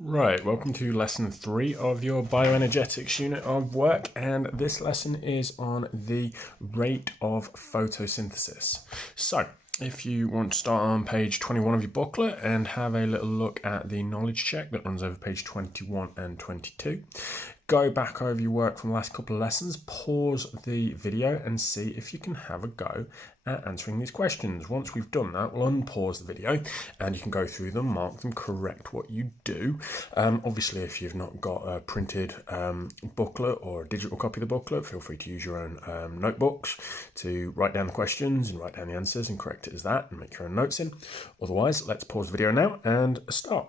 Right, welcome to lesson 3 of your bioenergetics unit of work, and this lesson is on the rate of photosynthesis. So, if you want to start on page 21 of your booklet and have a little look at the knowledge check that runs over page 21 and 22, go back over your work from the last couple of lessons, pause the video and see if you can have a go at answering these questions. Once we've done that, we'll unpause the video and you can go through them, mark them, correct what you do. Obviously, if you've not got a printed booklet or a digital copy of the booklet, feel free to use your own notebooks to write down the questions and write down the answers and correct it as that and make your own notes in. Otherwise, let's pause the video now and start.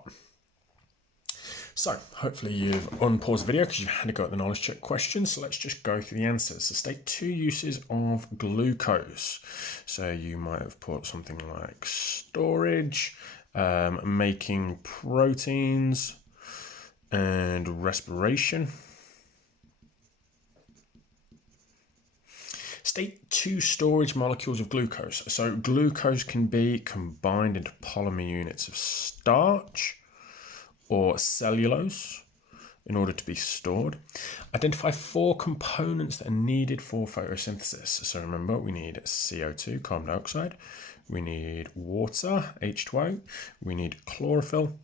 So, hopefully you've unpaused the video because you've had a go at the knowledge check questions. So let's just go through the answers. So state 2 uses of glucose. So you might have put something like storage, making proteins, and respiration. State 2 storage molecules of glucose. So glucose can be combined into polymer units of starch or cellulose in order to be stored. Identify 4 components that are needed for photosynthesis. So remember, we need CO2, carbon dioxide, we need water, H2O, we need chlorophyll,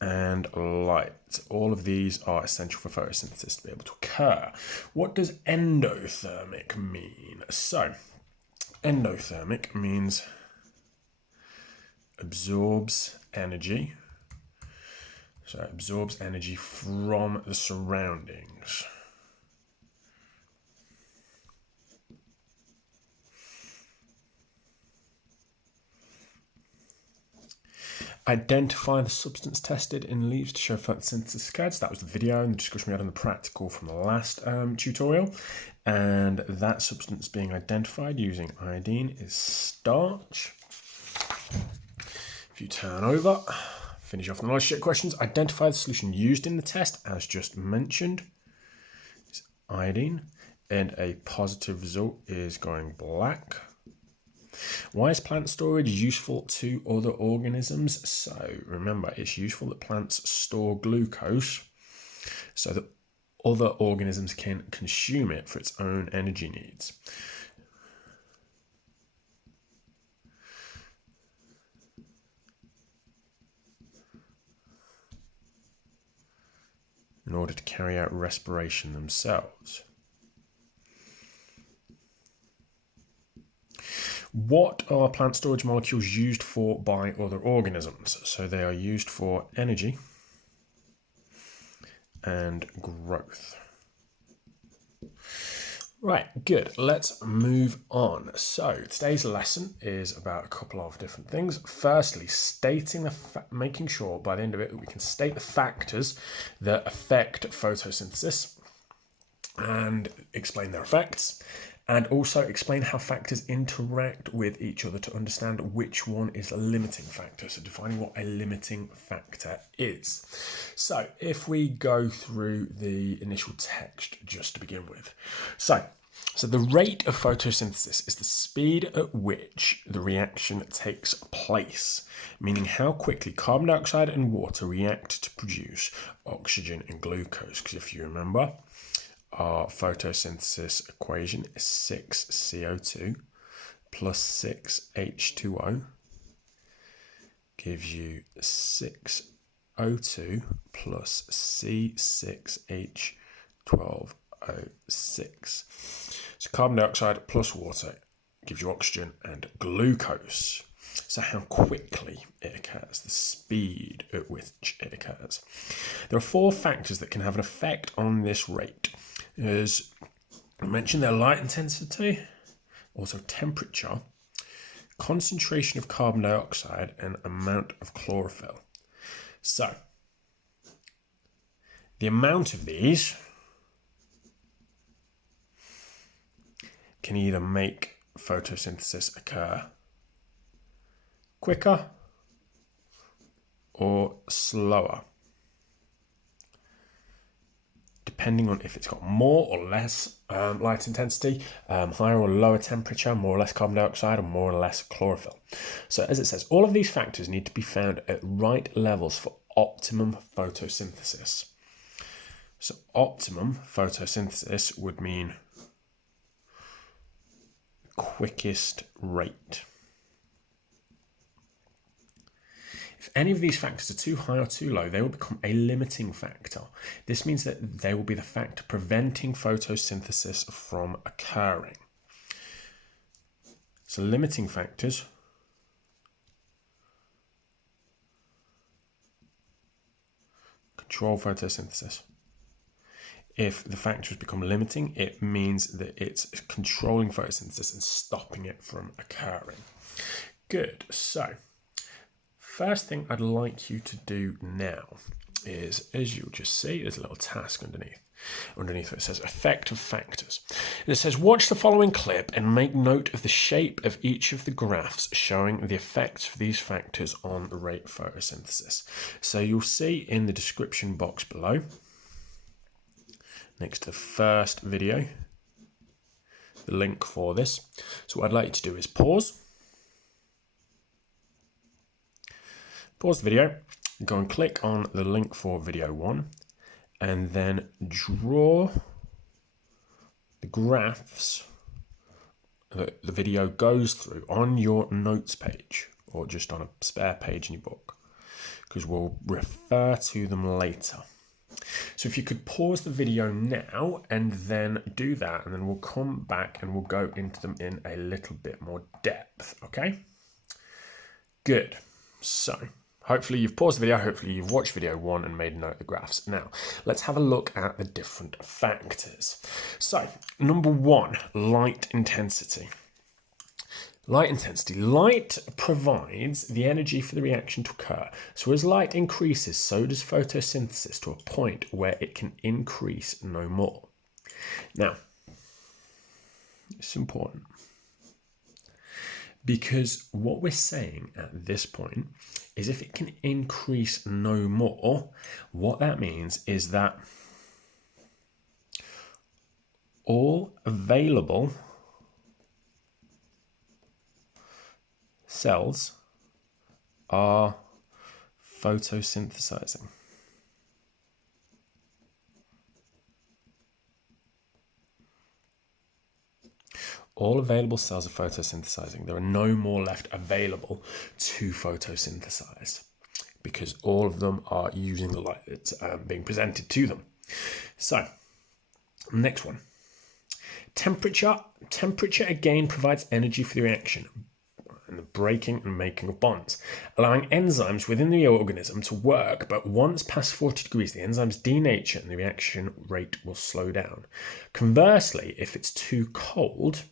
and light. All of these are essential for photosynthesis to be able to occur. What does endothermic mean? So, endothermic means absorbs energy. So it absorbs energy from the surroundings. Identify the substance tested in leaves to show photosynthesis occurred. So that was the video and the discussion we had on the practical from the last tutorial. And that substance being identified using iodine is starch. If you turn over, finish off the knowledge check questions, identify the solution used in the test, as just mentioned, is iodine, and a positive result is going black. Why is plant storage useful to other organisms? So remember, it's useful that plants store glucose so that other organisms can consume it for its own energy needs. In order to carry out respiration themselves. What are plant storage molecules used for by other organisms? So they are used for energy and growth. Right, good. Let's move on. So today's lesson is about a couple of different things. Firstly, making sure by the end of it we can state the factors that affect photosynthesis and explain their effects, and also explain how factors interact with each other to understand which one is a limiting factor. So defining what a limiting factor is. So if we go through the initial text just to begin with. So the rate of photosynthesis is the speed at which the reaction takes place, meaning how quickly carbon dioxide and water react to produce oxygen and glucose. Because if you remember, our photosynthesis equation is 6 CO2 plus 6 H2O gives you 6 O2 plus C6H12O6. So carbon dioxide plus water gives you oxygen and glucose. So how quickly it occurs, the speed at which it occurs. There are 4 factors that can have an effect on this rate. As I mentioned, their light intensity, also temperature, concentration of carbon dioxide, and amount of chlorophyll. So, the amount of these can either make photosynthesis occur quicker or slower, depending on if it's got more or less light intensity, higher or lower temperature, more or less carbon dioxide, or more or less chlorophyll. So as it says, all of these factors need to be found at right levels for optimum photosynthesis. So optimum photosynthesis would mean quickest rate. If any of these factors are too high or too low, they will become a limiting factor. This means that they will be the factor preventing photosynthesis from occurring. So limiting factors control photosynthesis. If the factors become limiting, it means that it's controlling photosynthesis and stopping it from occurring. Good. So first thing I'd like you to do now is, as you'll just see, there's a little task underneath. Underneath it says effect of factors. And it says watch the following clip and make note of the shape of each of the graphs showing the effects of these factors on the rate of photosynthesis. So you'll see in the description box below, next to the first video, the link for this. So what I'd like you to do is pause the video, go and click on the link for video 1, and then draw the graphs that the video goes through on your notes page, or just on a spare page in your book, because we'll refer to them later. So if you could pause the video now and then do that, and then we'll come back and we'll go into them in a little bit more depth, okay? Good. So hopefully you've paused the video, hopefully you've watched video 1 and made a note of the graphs. Now, let's have a look at the different factors. So, number 1, light intensity. Light intensity. Light provides the energy for the reaction to occur. So as light increases, so does photosynthesis to a point where it can increase no more. Now, it's important, because what we're saying at this point is if it can increase no more, what that means is that all available cells are photosynthesizing. All available cells are photosynthesizing. There are no more left available to photosynthesize because all of them are using the light that's being presented to them. So, next one. Temperature. Temperature again provides energy for the reaction and the breaking and making of bonds, allowing enzymes within the organism to work, but once past 40 degrees, the enzymes denature and the reaction rate will slow down. Conversely, if it's too cold,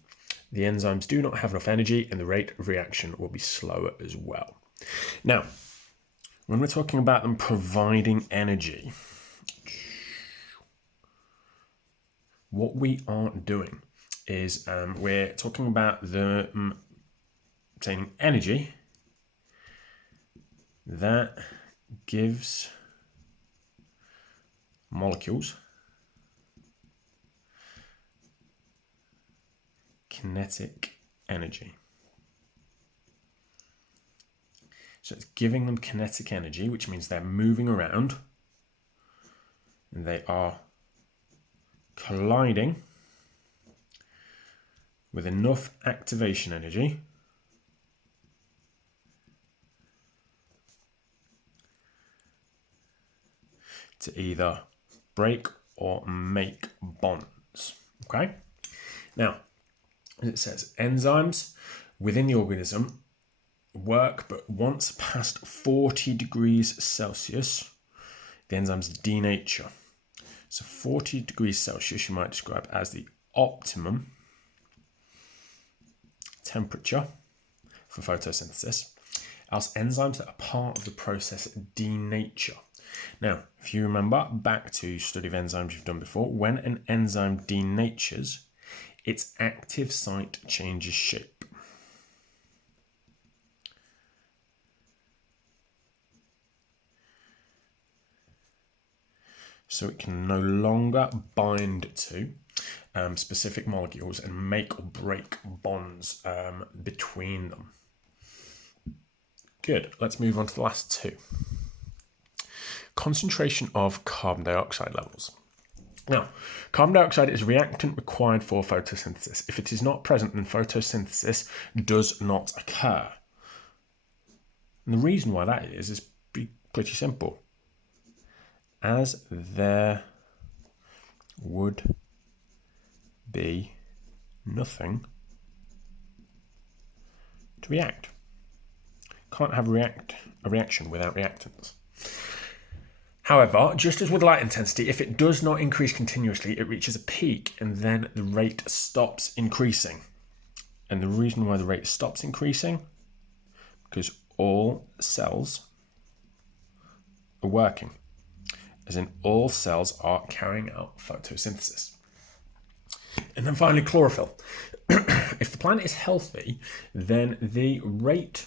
the enzymes do not have enough energy and the rate of reaction will be slower as well. Now, when we're talking about them providing energy, what we are doing is we're talking about the obtaining energy that gives molecules kinetic energy. So it's giving them kinetic energy, which means they're moving around and they are colliding with enough activation energy to either break or make bonds. Okay? Now, as it says, enzymes within the organism work, but once past 40 degrees Celsius, the enzymes denature. So 40 degrees Celsius you might describe as the optimum temperature for photosynthesis, else enzymes that are part of the process denature. Now, if you remember back to study of enzymes you've done before, when an enzyme denatures, its active site changes shape. so it can no longer bind to specific molecules and make or break bonds between them. Good, let's move on to the last two. Concentration of carbon dioxide levels. Now, carbon dioxide is a reactant required for photosynthesis. If it is not present, then photosynthesis does not occur. And the reason why that is pretty simple. As there would be nothing to react. Can't have a reaction without reactants. However, just as with light intensity, if it does not increase continuously, it reaches a peak and then the rate stops increasing. And the reason why the rate stops increasing, because all cells are working, as in all cells are carrying out photosynthesis. And then finally, chlorophyll. If the plant is healthy, then the rate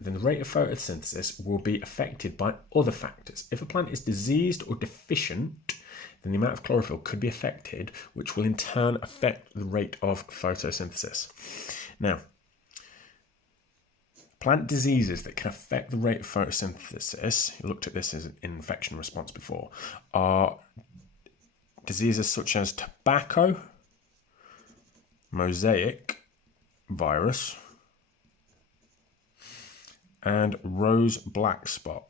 of photosynthesis will be affected by other factors. If a plant is diseased or deficient, then the amount of chlorophyll could be affected, which will in turn affect the rate of photosynthesis. Now, plant diseases that can affect the rate of photosynthesis, you looked at this as an infection response before, are diseases such as tobacco, mosaic virus, and rose black spot.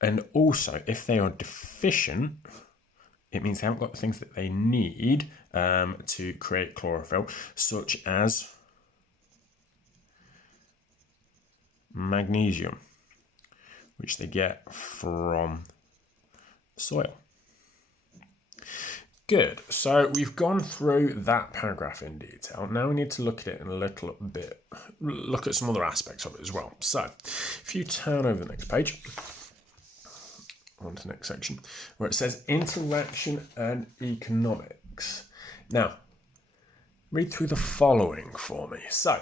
And also, if they are deficient, it means they haven't got the things that they need to create chlorophyll, such as magnesium, which they get from soil. Good, so we've gone through that paragraph in detail. Now we need to look at it in a little bit, look at some other aspects of it as well. So if you turn over the next page, on to the next section, where it says Intellection and Economics. Now, read through the following for me. So,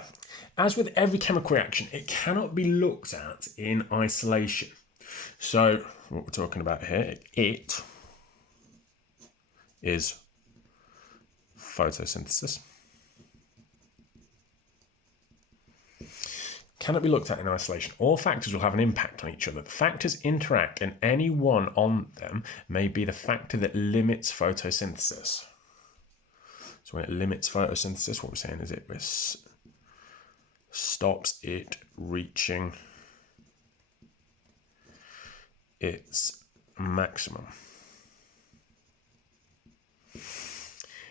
as with every chemical reaction, it cannot be looked at in isolation. So, what we're talking about here, it is photosynthesis. Cannot be looked at in isolation. All factors will have an impact on each other. The factors interact, and any one on them may be the factor that limits photosynthesis. So when it limits photosynthesis, what we're saying is it stops it reaching its maximum.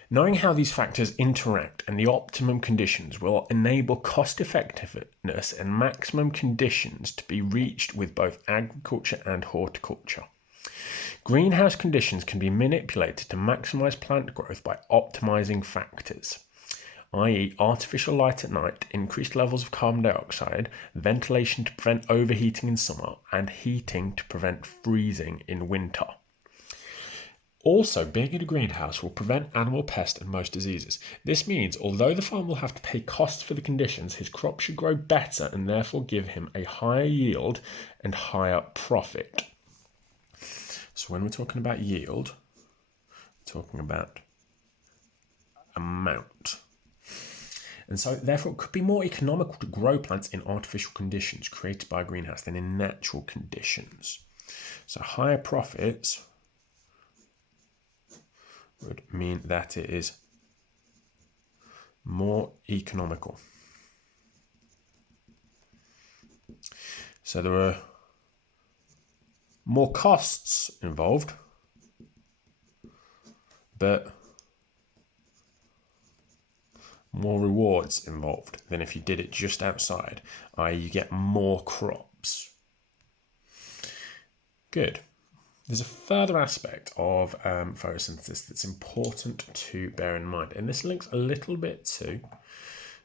Knowing how these factors interact and the optimum conditions will enable cost-effectiveness and maximum conditions to be reached with both agriculture and horticulture. Greenhouse conditions can be manipulated to maximize plant growth by optimizing factors, i.e. artificial light at night, increased levels of carbon dioxide, ventilation to prevent overheating in summer, and heating to prevent freezing in winter. Also, being in a greenhouse will prevent animal pest and most diseases. This means, although the farmer will have to pay costs for the conditions, his crop should grow better and therefore give him a higher yield and higher profit. So when we're talking about yield, we're talking about amount. And so, therefore, it could be more economical to grow plants in artificial conditions created by a greenhouse than in natural conditions. So higher profits would mean that it is more economical. So there are more costs involved, but more rewards involved than if you did it just outside, i.e. you get more crops. Good. There's a further aspect of photosynthesis that's important to bear in mind, and this links a little bit to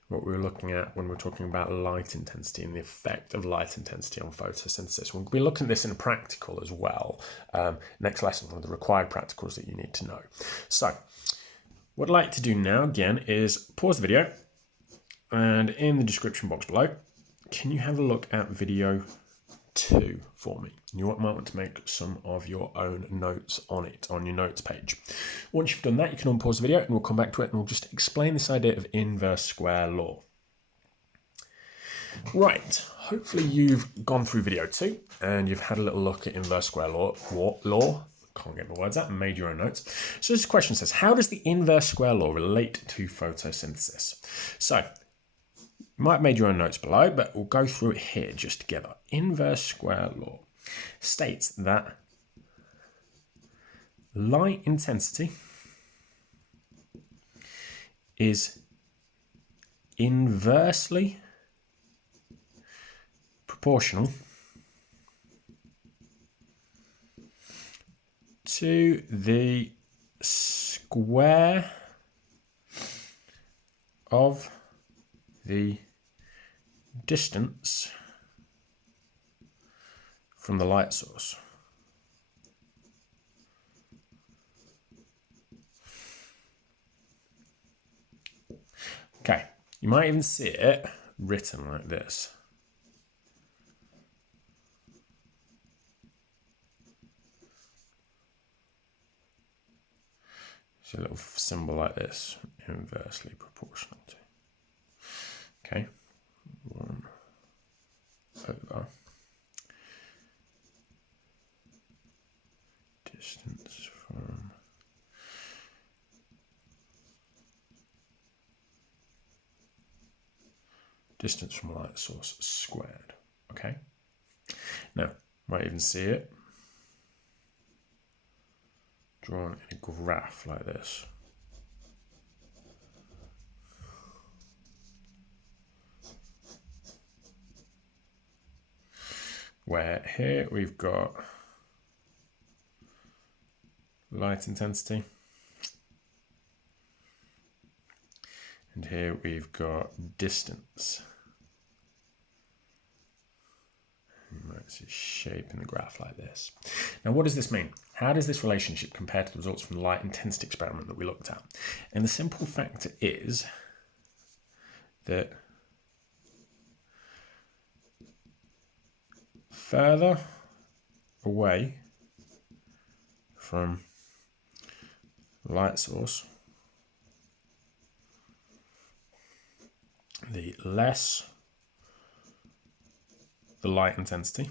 what we were looking at when we were talking about light intensity and the effect of light intensity on photosynthesis. We'll be looking at this in a practical as well. Next lesson, one of the required practicals that you need to know. So, what I'd like to do now, again, is pause the video, And in the description box below, can you have a look at video 2 for me? You might want to make some of your own notes on it, on your notes page. Once you've done that, you can unpause the video and we'll come back to it and we'll just explain this idea of inverse square law. Right, hopefully you've gone through video 2 and you've had a little look at inverse square law. Can't get my words out, and made your own notes. So this question says, how does the inverse square law relate to photosynthesis? So you might have made your own notes below, but we'll go through it here just together. Inverse square law states that light intensity is inversely proportional to the square of the distance from the light source. Okay, you might even see it written like this. So a little symbol like this, inversely proportional to. Okay, 1 over distance from light source squared. Okay, now might even see it drawn in a graph like this. Where here we've got light intensity, and here we've got distance. You might see shape in the graph like this. Now, what does this mean? How does this relationship compare to the results from the light intensity experiment that we looked at? And the simple fact is that further away from light source, the less the light intensity,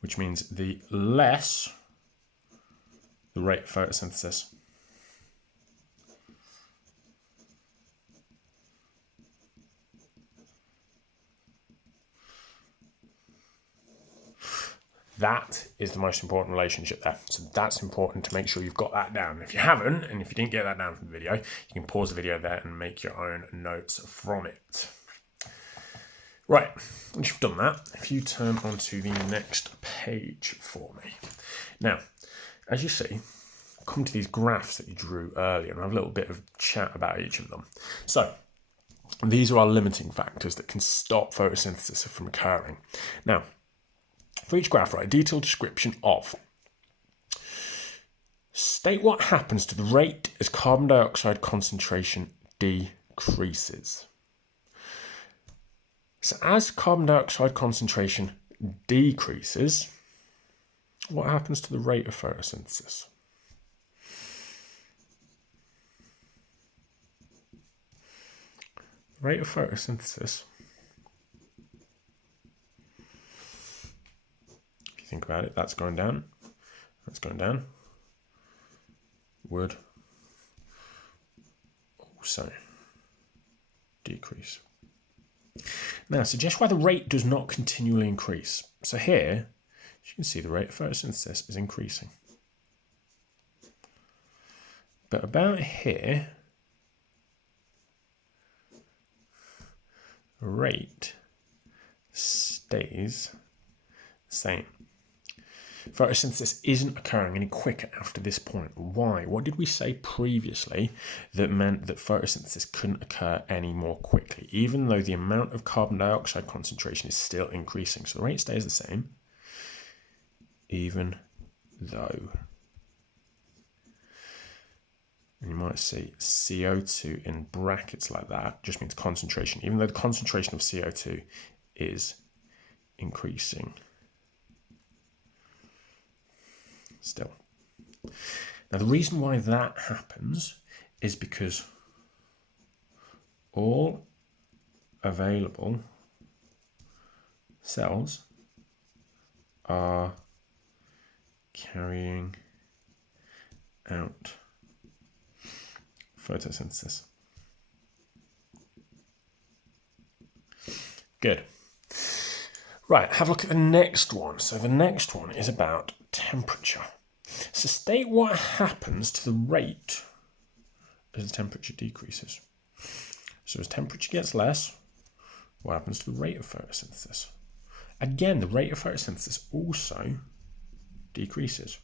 which means the less the rate of photosynthesis. That is the most important relationship there. So that's important to make sure you've got that down. If you haven't, and if you didn't get that down from the video, you can pause the video there and make your own notes from it. Right, once you've done that, if you turn onto the next page for me. Now, as you see, come to these graphs that you drew earlier and have a little bit of chat about each of them. So, these are our limiting factors that can stop photosynthesis from occurring. Now, for each graph, write a detailed description of. State what happens to the rate as carbon dioxide concentration decreases. So as carbon dioxide concentration decreases, what happens to the rate of photosynthesis? The rate of photosynthesis, if you think about it, that's going down, would also decrease. Now, suggest why the rate does not continually increase. So here, as you can see, the rate of photosynthesis is increasing. But about here, the rate stays the same. Photosynthesis isn't occurring any quicker after this point. Why? What did we say previously that meant that photosynthesis couldn't occur any more quickly, even though the amount of carbon dioxide concentration is still increasing? So the rate stays the same, even though And you might see CO2 in brackets like that, just means concentration, even though the concentration of CO2 is increasing still. Now, the reason why that happens is because all available cells are carrying out photosynthesis. Good. Right, have a look at the next one. So the next one is about temperature. So state what happens to the rate as the temperature decreases. So as temperature gets less, what happens to the rate of photosynthesis? Again, the rate of photosynthesis also decreases.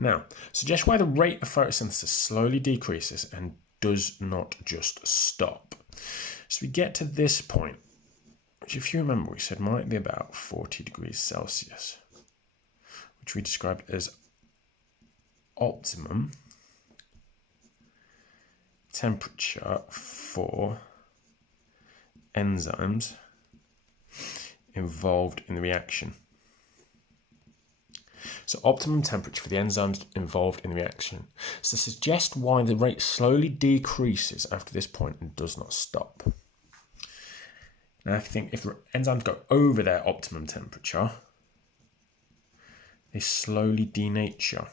Now, suggest why the rate of photosynthesis slowly decreases and does not just stop. So we get to this point, which if you remember we said might be about 40 degrees Celsius, which we described as optimum temperature for enzymes involved in the reaction. So optimum temperature for the enzymes involved in the reaction. So suggest why the rate slowly decreases after this point and does not stop. Now I think if enzymes go over their optimum temperature, they slowly denature.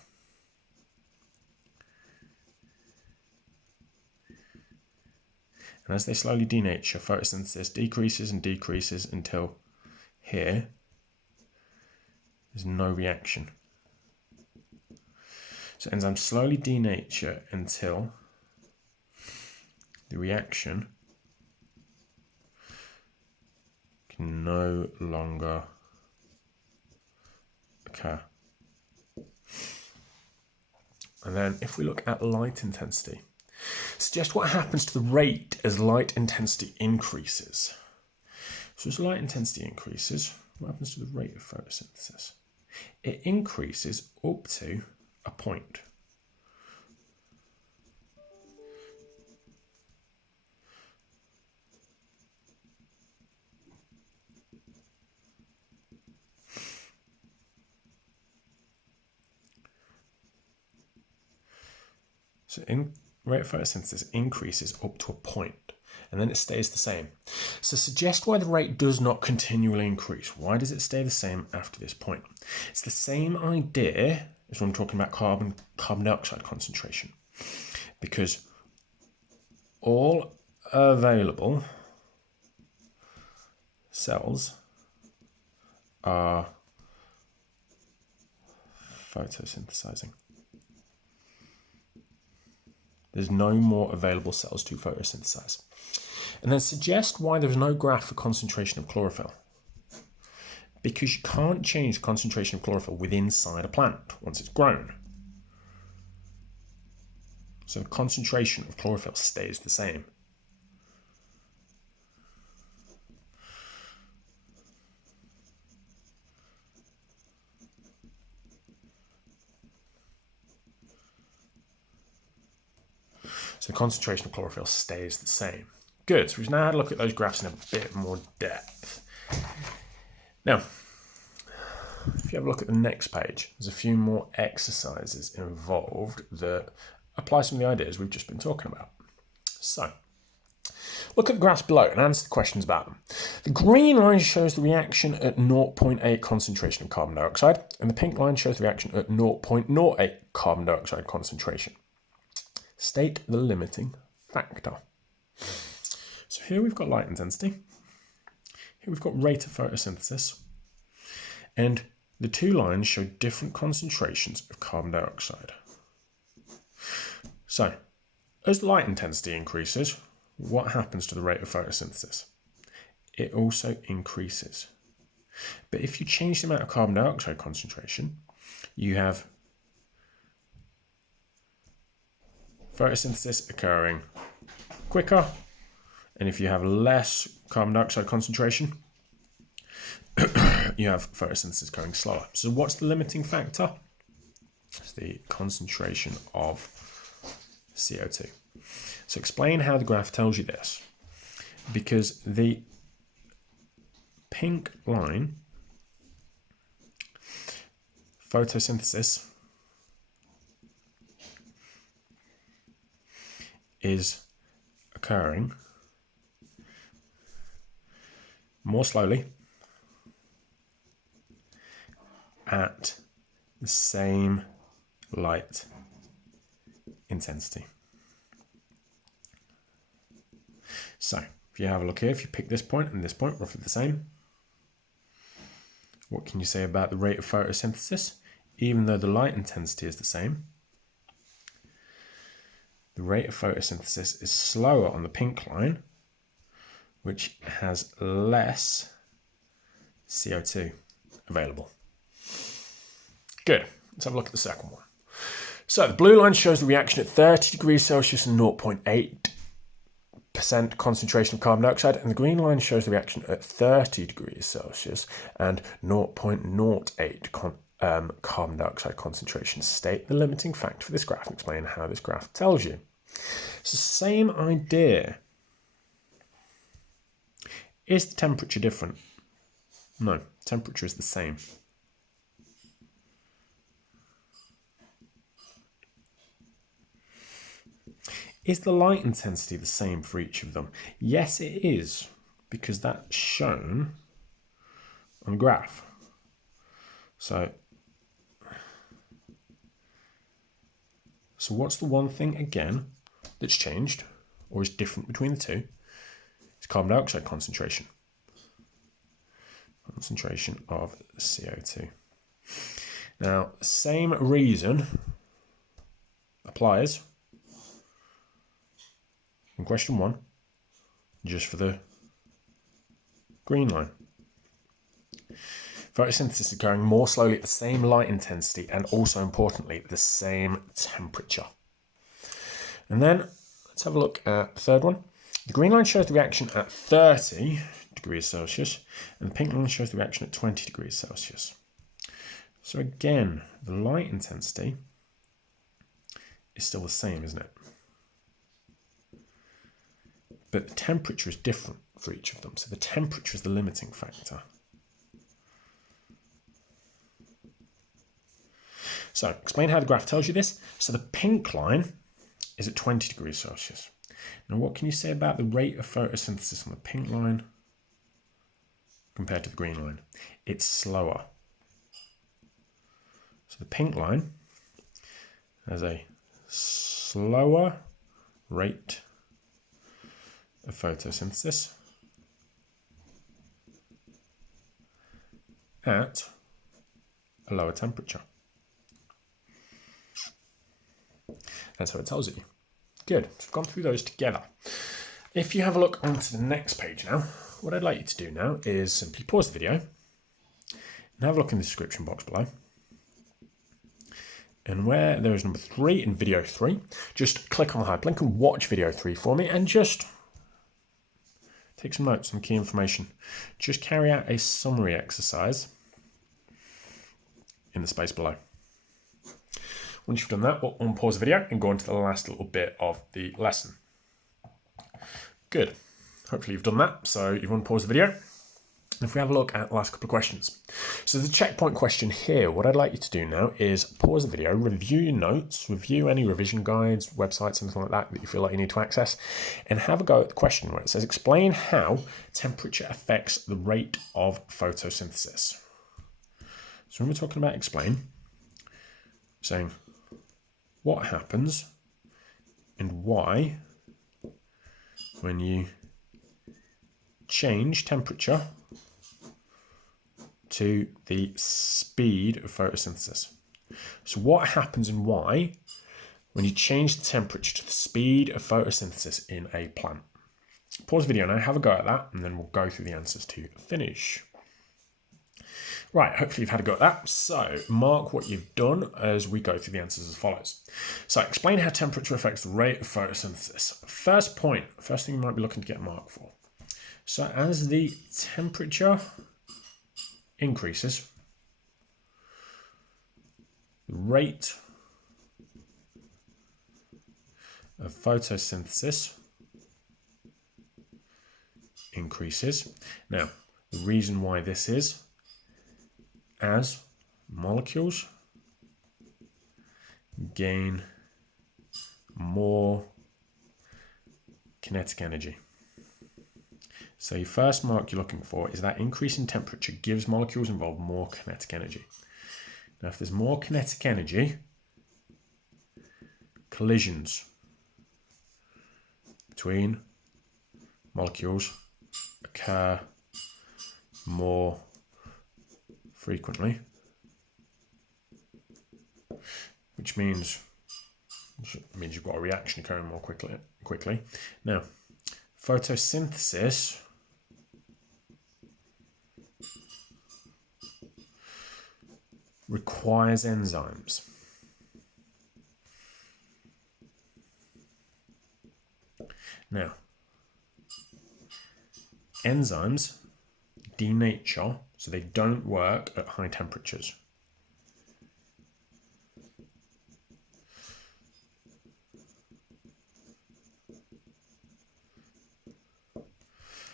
And as they slowly denature, photosynthesis decreases and decreases until here there's no reaction. So enzymes slowly denature until the reaction can no longer occur. And then if we look at light intensity, suggest what happens to the rate as light intensity increases. So as light intensity increases, what happens to the rate of photosynthesis? It increases up to a point. So rate of photosynthesis increases up to a point, and then it stays the same. So suggest why the rate does not continually increase. Why does it stay the same after this point? It's the same idea as when I'm talking about carbon dioxide concentration, because all available cells are photosynthesizing. There's no more available cells to photosynthesize. And then suggest why there's no graph for concentration of chlorophyll. Because you can't change the concentration of chlorophyll within inside a plant once it's grown. So the concentration of chlorophyll stays the same. So the concentration of chlorophyll stays the same. Good, so we've now had a look at those graphs in a bit more depth. Now, if you have a look at the next page, there's a few more exercises involved that apply some of the ideas we've just been talking about. So, look at the graphs below and answer the questions about them. The green line shows the reaction at 0.8 concentration of carbon dioxide, and the pink line shows the reaction at 0.08 carbon dioxide concentration. State the limiting factor. So here we've got light intensity, here we've got rate of photosynthesis, and the two lines show different concentrations of carbon dioxide. So, as the light intensity increases, what happens to the rate of photosynthesis? It also increases. But if you change the amount of carbon dioxide concentration, you have photosynthesis occurring quicker, and if you have less carbon dioxide concentration, you have photosynthesis going slower. So what's the limiting factor? It's the concentration of CO2. So explain how the graph tells you this. Because the pink line, photosynthesis, is occurring more slowly at the same light intensity. So if you have a look here, if you pick this point and this point, roughly the same, what can you say about the rate of photosynthesis? Even though the light intensity is the same, the rate of photosynthesis is slower on the pink line, which has less CO2 available. Good. Let's have a look at the second one. So the blue line shows the reaction at 30 degrees Celsius and 0.8% concentration of carbon dioxide, and the green line shows the reaction at 30 degrees Celsius and 0.08 carbon dioxide concentration. State the limiting factor for this graph and explain how this graph tells you. It's the same idea. Is the temperature different? No, temperature is the same. Is the light intensity the same for each of them? Yes, it is, because that's shown on the graph. So what's the one thing, again, that's changed or is different between the two? It's carbon dioxide concentration. Concentration of CO2. Now, same reason applies in question 1, just for the green line. Photosynthesis is occurring more slowly at the same light intensity and also, importantly, the same temperature. And then let's have a look at the third one. The green line shows the reaction at 30 degrees Celsius and the pink line shows the reaction at 20 degrees Celsius. So again, the light intensity is still the same, isn't it? But the temperature is different for each of them. So the temperature is the limiting factor. So explain how the graph tells you this. So the pink line is at 20 degrees Celsius. Now what can you say about the rate of photosynthesis on the pink line compared to the green line? It's slower. So the pink line has a slower rate of photosynthesis at a lower temperature. That's how it tells you. Good, so we've gone through those together. If you have a look onto the next page now, what I'd like you to do now is simply pause the video and have a look in the description box below. And where there is number 3 in video 3, just click on the hyperlink and watch video 3 for me and just take some notes on key information. Just carry out a summary exercise in the space below. Once you've done that, we'll unpause the video and go on to the last little bit of the lesson. Good. Hopefully you've done that. So you've unpaused the video. If we have a look at the last couple of questions. So the checkpoint question here, what I'd like you to do now is pause the video, review your notes, review any revision guides, websites, anything like that you feel like you need to access, and have a go at the question where it says, explain how temperature affects the rate of photosynthesis. So when we're talking about explain, saying what happens and why when you change temperature to the speed of photosynthesis. So what happens and why when you change the temperature to the speed of photosynthesis in a plant? Pause the video now, have a go at that, and then we'll go through the answers to finish. Right, hopefully you've had a go at that. So mark what you've done as we go through the answers as follows. So explain how temperature affects the rate of photosynthesis. First point, first thing you might be looking to get a mark for. So as the temperature increases, the rate of photosynthesis increases. Now, the reason why this is, as molecules gain more kinetic energy. So your first mark you're looking for is that increase in temperature gives molecules involved more kinetic energy. Now, if there's more kinetic energy, collisions between molecules occur more frequently, which means you've got a reaction occurring more quickly. Now, photosynthesis requires enzymes. Now, enzymes denature, so they don't work at high temperatures.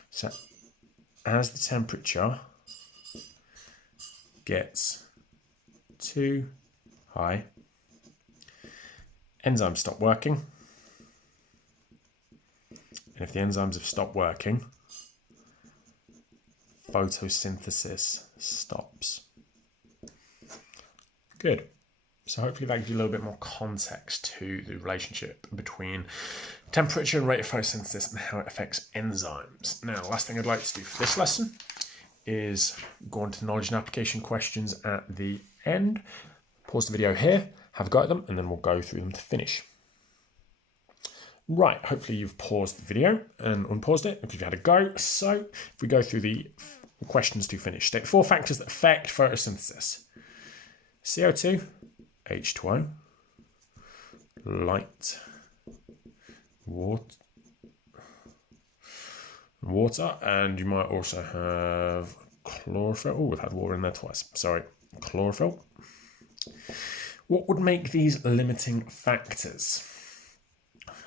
So as the temperature gets too high, enzymes stop working. And if the enzymes have stopped working, photosynthesis stops. Good. So hopefully that gives you a little bit more context to the relationship between temperature and rate of photosynthesis and how it affects enzymes. Now, the last thing I'd like to do for this lesson is go on to knowledge and application questions at the end. Pause the video here, have a go at them, and then we'll go through them to finish. Right, hopefully you've paused the video and unpaused it if you've had a go. So if we go through the questions to finish. State 4 factors that affect photosynthesis. CO2, H2O, light, water, and you might also have chlorophyll. Oh, we've had water in there twice. Sorry, chlorophyll. What would make these limiting factors?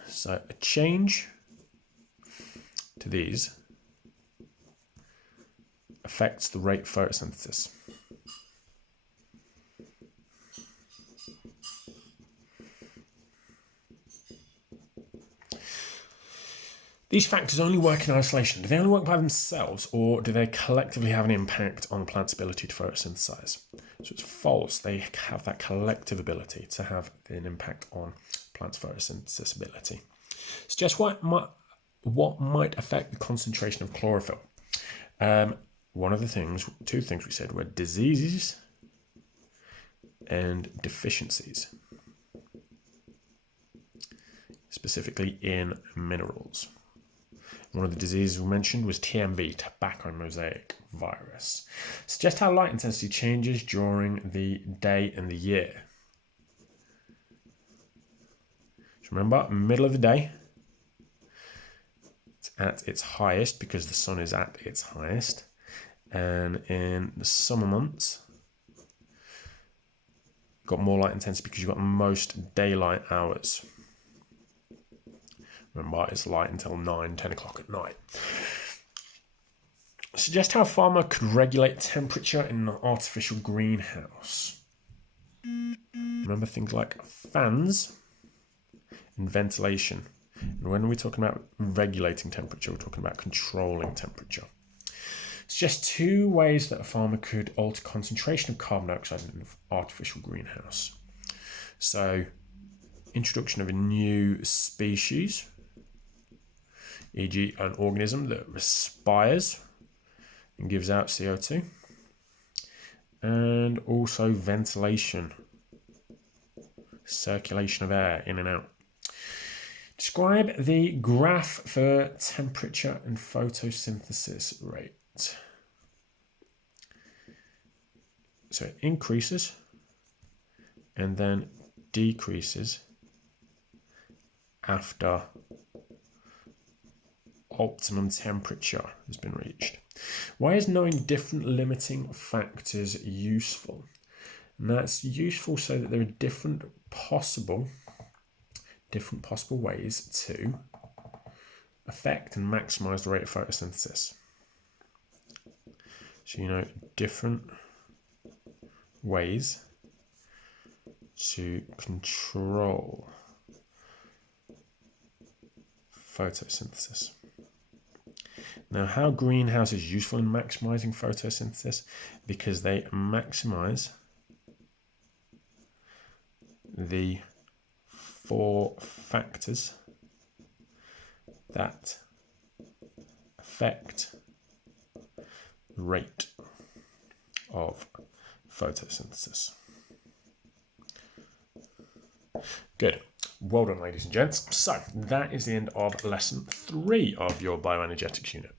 So a change to these affects the rate of photosynthesis. These factors only work in isolation. Do they only work by themselves, or do they collectively have an impact on plants' ability to photosynthesize? So it's false. They have that collective ability to have an impact on plants' photosynthesis ability. Suggest what might affect the concentration of chlorophyll. One of the things, two things we said were diseases and deficiencies, specifically in minerals. One of the diseases we mentioned was TMV, tobacco mosaic virus. Suggest how light intensity changes during the day and the year. So remember, middle of the day, it's at its highest because the sun is at its highest. And in the summer months, you've got more light intensity because you've got most daylight hours. Remember, it's light until 9, 10 o'clock at night. Suggest how a farmer could regulate temperature in an artificial greenhouse. Remember things like fans and ventilation. And when we're talking about regulating temperature, we're talking about controlling temperature. Suggest 2 ways that a farmer could alter concentration of carbon dioxide in an artificial greenhouse. So, introduction of a new species, e.g. an organism that respires and gives out CO2, and also ventilation, circulation of air in and out. Describe the graph for temperature and photosynthesis rate. so it increases and then decreases after optimum temperature has been reached. Why is knowing different limiting factors useful? And that's useful so that there are different possible ways to affect and maximize the rate of photosynthesis. So you know different ways to control photosynthesis. Now, how greenhouse is useful in maximizing photosynthesis? Because they maximize the 4 factors that affect the rate of photosynthesis. Good. Well done, ladies and gents. So that is the end of lesson 3 of your bioenergetics unit.